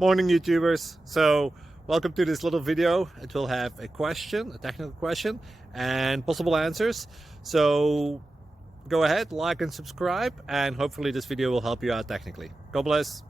Morning YouTubers. So welcome to this little video. It will have a question, a technical question, and possible answers. So go ahead, like and subscribe, and hopefully this video will help you out technically. God bless.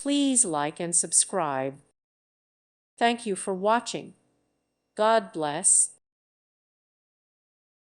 Please like and subscribe. Thank you for watching. God bless.